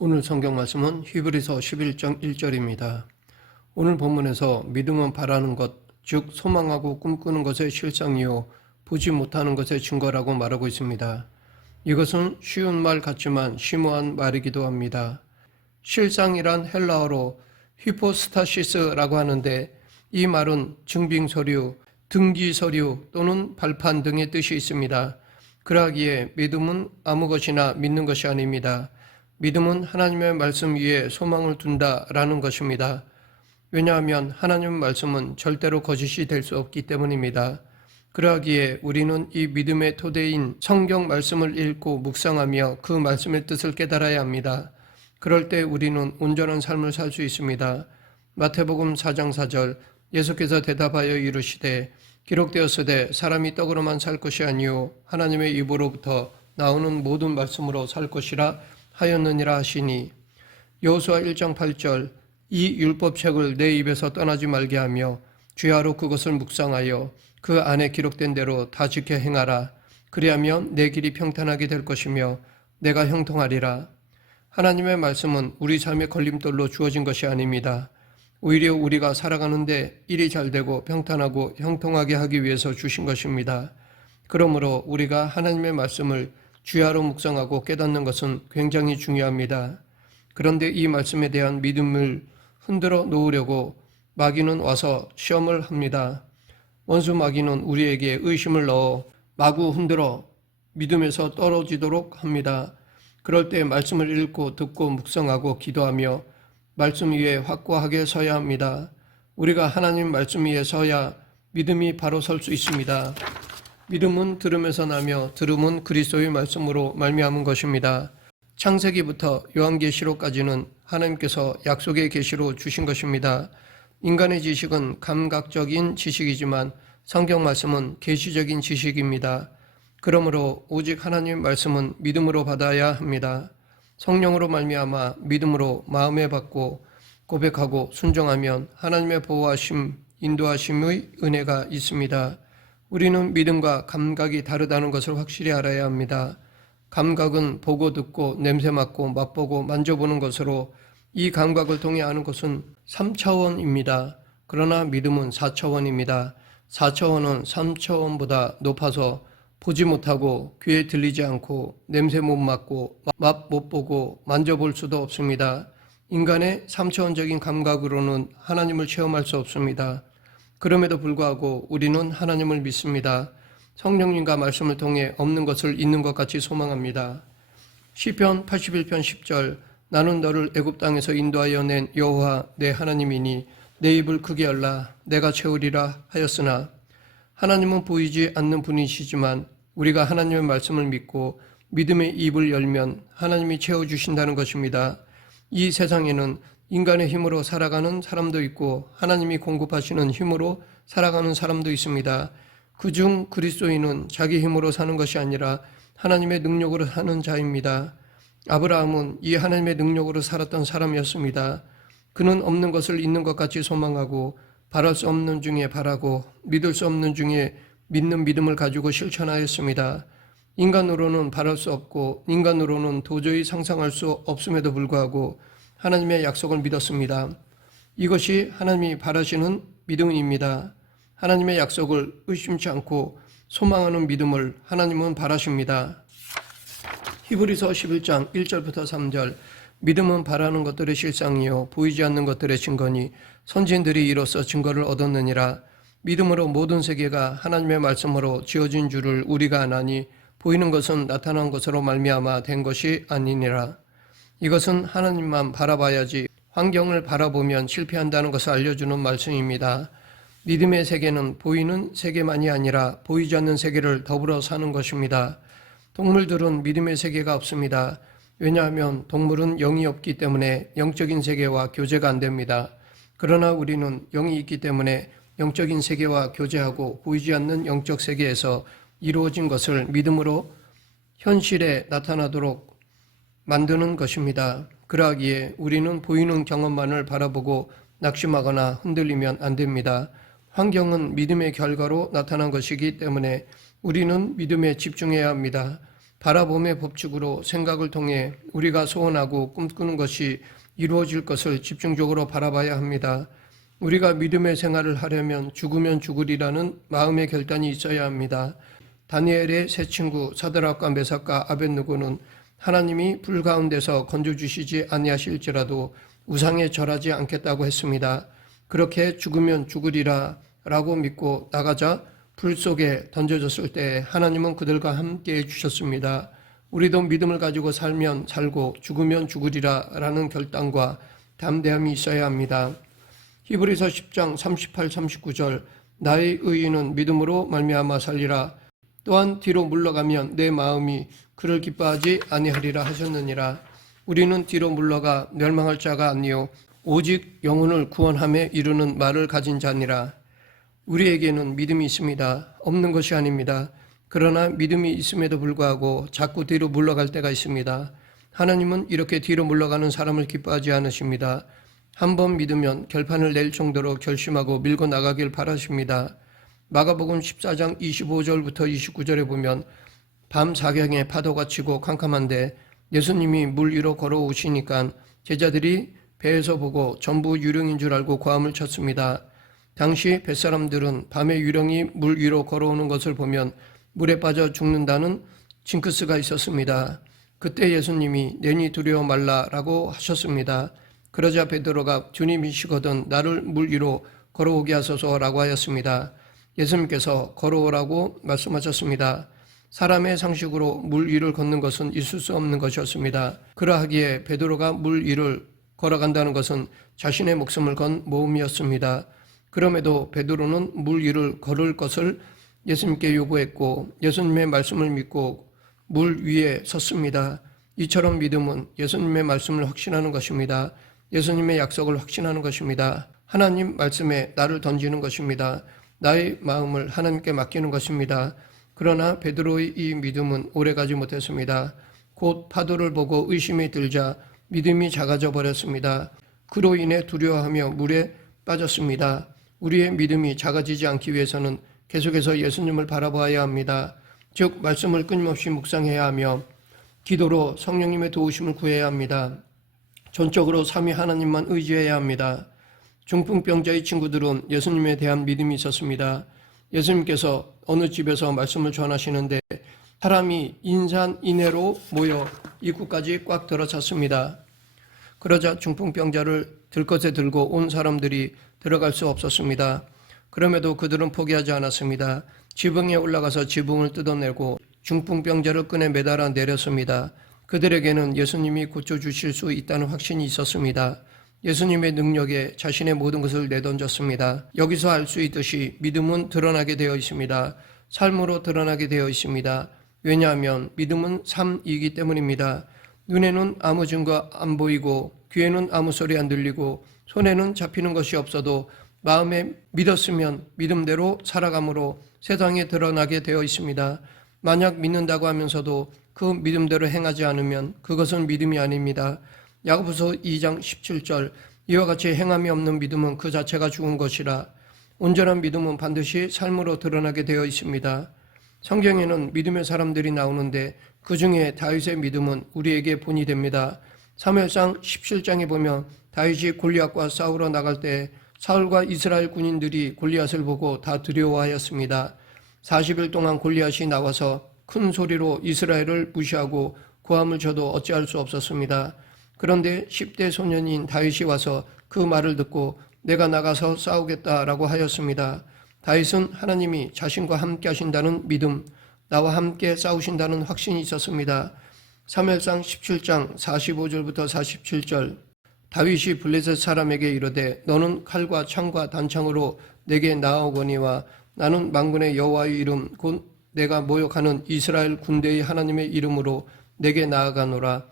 오늘 성경 말씀은 히브리서 11장 1절입니다. 오늘 본문에서 믿음은 바라는 것, 즉 소망하고 꿈꾸는 것의 실상이요 보지 못하는 것의 증거라고 말하고 있습니다. 이것은 쉬운 말 같지만 심오한 말이기도 합니다. 실상이란 헬라어로 히포스타시스라고 하는데 이 말은 증빙 서류, 등기 서류 또는 발판 등의 뜻이 있습니다. 그러하기에 믿음은 아무 것이나 믿는 것이 아닙니다. 믿음은 하나님의 말씀 위에 소망을 둔다라는 것입니다. 왜냐하면 하나님의 말씀은 절대로 거짓이 될 수 없기 때문입니다. 그러하기에 우리는 이 믿음의 토대인 성경 말씀을 읽고 묵상하며 그 말씀의 뜻을 깨달아야 합니다. 그럴 때 우리는 온전한 삶을 살 수 있습니다. 마태복음 4장 4절 예수께서 대답하여 이르시되 기록되었으되 사람이 떡으로만 살 것이 아니요 하나님의 입으로부터 나오는 모든 말씀으로 살 것이라 하였느니라 하시니, 여호수아 1장 8절 이 율법책을 내 입에서 떠나지 말게 하며 주야로 그것을 묵상하여 그 안에 기록된 대로 다 지켜 행하라. 그리하면 내 길이 평탄하게 될 것이며 내가 형통하리라. 하나님의 말씀은 우리 삶의 걸림돌로 주어진 것이 아닙니다. 오히려 우리가 살아가는데 일이 잘 되고 평탄하고 형통하게 하기 위해서 주신 것입니다. 그러므로 우리가 하나님의 말씀을 주야로 묵상하고 깨닫는 것은 굉장히 중요합니다. 그런데 이 말씀에 대한 믿음을 흔들어 놓으려고 마귀는 와서 시험을 합니다. 원수 마귀는 우리에게 의심을 넣어 마구 흔들어 믿음에서 떨어지도록 합니다. 그럴 때 말씀을 읽고 듣고 묵상하고 기도하며 말씀 위에 확고하게 서야 합니다. 우리가 하나님 말씀 위에 서야 믿음이 바로 설 수 있습니다. 믿음은 들음에서 나며 들음은 그리스도의 말씀으로 말미암은 것입니다. 창세기부터 요한계시록까지는 하나님께서 약속의 계시로 주신 것입니다. 인간의 지식은 감각적인 지식이지만 성경 말씀은 계시적인 지식입니다. 그러므로 오직 하나님 말씀은 믿음으로 받아야 합니다. 성령으로 말미암아 믿음으로 마음에 받고 고백하고 순종하면 하나님의 보호하심, 인도하심의 은혜가 있습니다. 우리는 믿음과 감각이 다르다는 것을 확실히 알아야 합니다. 감각은 보고 듣고 냄새 맡고 맛보고 만져보는 것으로 이 감각을 통해 아는 것은 3차원입니다. 그러나 믿음은 4차원입니다. 4차원은 3차원보다 높아서 보지 못하고 귀에 들리지 않고 냄새 못 맡고 맛 못 보고 만져볼 수도 없습니다. 인간의 3차원적인 감각으로는 하나님을 체험할 수 없습니다. 그럼에도 불구하고 우리는 하나님을 믿습니다. 성령님과 말씀을 통해 없는 것을 있는 것 같이 소망합니다. 시편 81편 10절 나는 너를 애굽 땅에서 인도하여 낸 여호와 내 하나님이니 내 입을 크게 열라 내가 채우리라 하였으나, 하나님은 보이지 않는 분이시지만 우리가 하나님의 말씀을 믿고 믿음의 입을 열면 하나님이 채워주신다는 것입니다. 이 세상에는 인간의 힘으로 살아가는 사람도 있고 하나님이 공급하시는 힘으로 살아가는 사람도 있습니다. 그중 그리스도인은 자기 힘으로 사는 것이 아니라 하나님의 능력으로 사는 자입니다. 아브라함은 이 하나님의 능력으로 살았던 사람이었습니다. 그는 없는 것을 있는 것 같이 소망하고 바랄 수 없는 중에 바라고 믿을 수 없는 중에 믿는 믿음을 가지고 실천하였습니다. 인간으로는 바랄 수 없고 인간으로는 도저히 상상할 수 없음에도 불구하고 하나님의 약속을 믿었습니다. 이것이 하나님이 바라시는 믿음입니다. 하나님의 약속을 의심치 않고 소망하는 믿음을 하나님은 바라십니다. 히브리서 11장 1절부터 3절 믿음은 바라는 것들의 실상이요 보이지 않는 것들의 증거니 선진들이 이로써 증거를 얻었느니라. 믿음으로 모든 세계가 하나님의 말씀으로 지어진 줄을 우리가 아나니 보이는 것은 나타난 것으로 말미암아 된 것이 아니니라. 이것은 하나님만 바라봐야지 환경을 바라보면 실패한다는 것을 알려주는 말씀입니다. 믿음의 세계는 보이는 세계만이 아니라 보이지 않는 세계를 더불어 사는 것입니다. 동물들은 믿음의 세계가 없습니다. 왜냐하면 동물은 영이 없기 때문에 영적인 세계와 교제가 안 됩니다. 그러나 우리는 영이 있기 때문에 영적인 세계와 교제하고 보이지 않는 영적 세계에서 이루어진 것을 믿음으로 현실에 나타나도록 만드는 것입니다. 그러하기에 우리는 보이는 경험만을 바라보고 낙심하거나 흔들리면 안 됩니다. 환경은 믿음의 결과로 나타난 것이기 때문에 우리는 믿음에 집중해야 합니다. 바라봄의 법칙으로 생각을 통해 우리가 소원하고 꿈꾸는 것이 이루어질 것을 집중적으로 바라봐야 합니다. 우리가 믿음의 생활을 하려면 죽으면 죽으리라는 마음의 결단이 있어야 합니다. 다니엘의 세 친구 사드락과 메삭과 아벳느고는 하나님이 불 가운데서 건져주시지 아니하실지라도 우상에 절하지 않겠다고 했습니다. 그렇게 죽으면 죽으리라 라고 믿고 나가자 불 속에 던져졌을 때 하나님은 그들과 함께 해주셨습니다. 우리도 믿음을 가지고 살면 살고 죽으면 죽으리라 라는 결단과 담대함이 있어야 합니다. 히브리서 10장 38, 39절 나의 의인은 믿음으로 말미암아 살리라. 또한 뒤로 물러가면 내 마음이 그를 기뻐하지 아니하리라 하셨느니라. 우리는 뒤로 물러가 멸망할 자가 아니요 오직 영혼을 구원함에 이르는 말을 가진 자니라. 우리에게는 믿음이 있습니다. 없는 것이 아닙니다. 그러나 믿음이 있음에도 불구하고 자꾸 뒤로 물러갈 때가 있습니다. 하나님은 이렇게 뒤로 물러가는 사람을 기뻐하지 않으십니다. 한번 믿으면 결판을 낼 정도로 결심하고 밀고 나가길 바라십니다. 마가복음 14장 25절부터 29절에 보면 밤 사경에 파도가 치고 캄캄한데 예수님이 물 위로 걸어오시니까 제자들이 배에서 보고 전부 유령인 줄 알고 고함을 쳤습니다. 당시 뱃사람들은 밤에 유령이 물 위로 걸어오는 것을 보면 물에 빠져 죽는다는 징크스가 있었습니다. 그때 예수님이 내니 두려워 말라라고 하셨습니다. 그러자 베드로가 주님이시거든 나를 물 위로 걸어오게 하소서라고 하였습니다. 예수님께서 걸어오라고 말씀하셨습니다. 사람의 상식으로 물 위를 걷는 것은 있을 수 없는 것이었습니다. 그러하기에 베드로가 물 위를 걸어간다는 것은 자신의 목숨을 건 모험이었습니다. 그럼에도 베드로는 물 위를 걸을 것을 예수님께 요구했고 예수님의 말씀을 믿고 물 위에 섰습니다. 이처럼 믿음은 예수님의 말씀을 확신하는 것입니다. 예수님의 약속을 확신하는 것입니다. 하나님 말씀에 나를 던지는 것입니다. 나의 마음을 하나님께 맡기는 것입니다. 그러나 베드로의 이 믿음은 오래가지 못했습니다. 곧 파도를 보고 의심이 들자 믿음이 작아져 버렸습니다. 그로 인해 두려워하며 물에 빠졌습니다. 우리의 믿음이 작아지지 않기 위해서는 계속해서 예수님을 바라보아야 합니다. 즉 말씀을 끊임없이 묵상해야 하며 기도로 성령님의 도우심을 구해야 합니다. 전적으로 삼위 하나님만 의지해야 합니다. 중풍병자의 친구들은 예수님에 대한 믿음이 있었습니다. 예수님께서 어느 집에서 말씀을 전하시는데 사람이 인산인해로 모여 입구까지 꽉 들어찼습니다. 그러자 중풍병자를 들것에 들고 온 사람들이 들어갈 수 없었습니다. 그럼에도 그들은 포기하지 않았습니다. 지붕에 올라가서 지붕을 뜯어내고 중풍병자를 끈에 매달아 내렸습니다. 그들에게는 예수님이 고쳐주실 수 있다는 확신이 있었습니다. 예수님의 능력에 자신의 모든 것을 내던졌습니다. 여기서 알 수 있듯이 믿음은 드러나게 되어 있습니다. 삶으로 드러나게 되어 있습니다. 왜냐하면 믿음은 삶이기 때문입니다. 눈에는 아무 증거 안 보이고 귀에는 아무 소리 안 들리고 손에는 잡히는 것이 없어도 마음에 믿었으면 믿음대로 살아감으로 세상에 드러나게 되어 있습니다. 만약 믿는다고 하면서도 그 믿음대로 행하지 않으면 그것은 믿음이 아닙니다. 야고보서 2장 17절 이와 같이 행함이 없는 믿음은 그 자체가 죽은 것이라. 온전한 믿음은 반드시 삶으로 드러나게 되어 있습니다. 성경에는 믿음의 사람들이 나오는데 그 중에 다윗의 믿음은 우리에게 본이 됩니다. 사무엘상 17장에 보면 다윗이 골리앗과 싸우러 나갈 때 사울과 이스라엘 군인들이 골리앗을 보고 다 두려워하였습니다. 40일 동안 골리앗이 나와서 큰 소리로 이스라엘을 무시하고 고함을 쳐도 어찌할 수 없었습니다. 그런데 10대 소년인 다윗이 와서 그 말을 듣고 내가 나가서 싸우겠다라고 하였습니다. 다윗은 하나님이 자신과 함께 하신다는 믿음, 나와 함께 싸우신다는 확신이 있었습니다. 사무엘상 17장 45절부터 47절 다윗이 블레셋 사람에게 이르되 너는 칼과 창과 단창으로 내게 나아오거니와 나는 만군의 여호와의 이름 곧 내가 모욕하는 이스라엘 군대의 하나님의 이름으로 내게 나아가노라.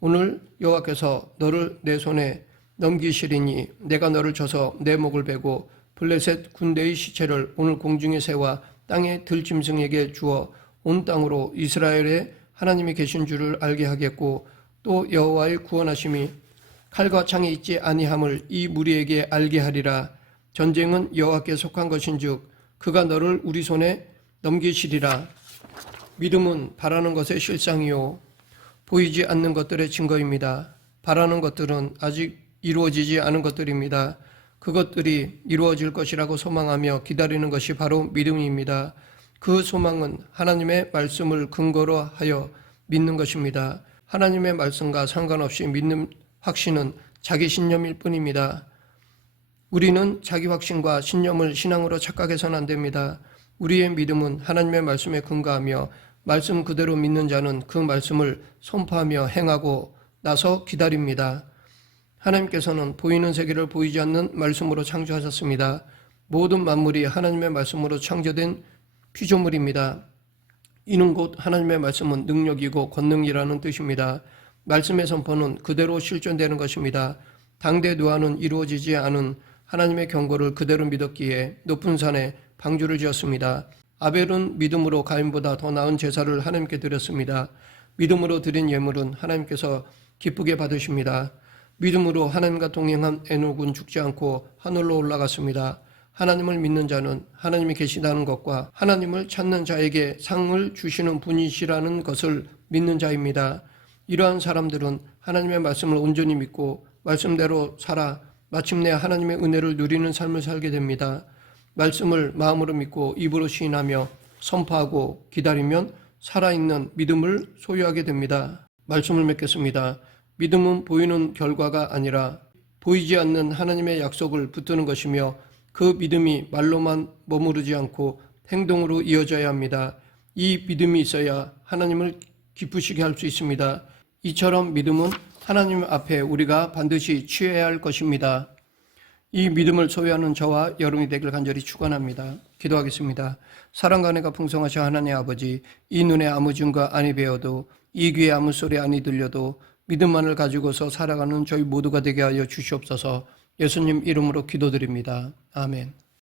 오늘 여호와께서 너를 내 손에 넘기시리니 내가 너를 쳐서 내 목을 베고 블레셋 군대의 시체를 오늘 공중에 세워 땅의 들짐승에게 주어 온 땅으로 이스라엘에 하나님이 계신 줄을 알게 하겠고 또 여호와의 구원하심이 칼과 창이 있지 아니함을 이 무리에게 알게 하리라. 전쟁은 여호와께 속한 것인즉 그가 너를 우리 손에 넘기시리라. 믿음은 바라는 것의 실상이요 보이지 않는 것들의 증거입니다. 바라는 것들은 아직 이루어지지 않은 것들입니다. 그것들이 이루어질 것이라고 소망하며 기다리는 것이 바로 믿음입니다. 그 소망은 하나님의 말씀을 근거로 하여 믿는 것입니다. 하나님의 말씀과 상관없이 믿는 확신은 자기 신념일 뿐입니다. 우리는 자기 확신과 신념을 신앙으로 착각해서는 안 됩니다. 우리의 믿음은 하나님의 말씀에 근거하며 말씀 그대로 믿는 자는 그 말씀을 선포하며 행하고 나서 기다립니다. 하나님께서는 보이는 세계를 보이지 않는 말씀으로 창조하셨습니다. 모든 만물이 하나님의 말씀으로 창조된 피조물입니다. 이는 곧 하나님의 말씀은 능력이고 권능이라는 뜻입니다. 말씀의 선포는 그대로 실존되는 것입니다. 당대 노아는 이루어지지 않은 하나님의 경고를 그대로 믿었기에 높은 산에 방주를 지었습니다. 아벨은 믿음으로 가인보다 더 나은 제사를 하나님께 드렸습니다. 믿음으로 드린 예물은 하나님께서 기쁘게 받으십니다. 믿음으로 하나님과 동행한 에녹은 죽지 않고 하늘로 올라갔습니다. 하나님을 믿는 자는 하나님이 계시다는 것과 하나님을 찾는 자에게 상을 주시는 분이시라는 것을 믿는 자입니다. 이러한 사람들은 하나님의 말씀을 온전히 믿고 말씀대로 살아 마침내 하나님의 은혜를 누리는 삶을 살게 됩니다. 말씀을 마음으로 믿고 입으로 시인하며 선포하고 기다리면 살아있는 믿음을 소유하게 됩니다. 말씀을 맺겠습니다. 믿음은 보이는 결과가 아니라 보이지 않는 하나님의 약속을 붙드는 것이며 그 믿음이 말로만 머무르지 않고 행동으로 이어져야 합니다. 이 믿음이 있어야 하나님을 기쁘시게 할 수 있습니다. 이처럼 믿음은 하나님 앞에 우리가 반드시 취해야 할 것입니다. 이 믿음을 소유하는 저와 여러분이 되길 간절히 축원합니다. 기도하겠습니다. 사랑과 은혜가 풍성하신 하나님 아버지, 이 눈에 아무 증거 아니 배어도 이 귀에 아무 소리 아니 들려도 믿음만을 가지고서 살아가는 저희 모두가 되게 하여 주시옵소서. 예수님 이름으로 기도드립니다. 아멘.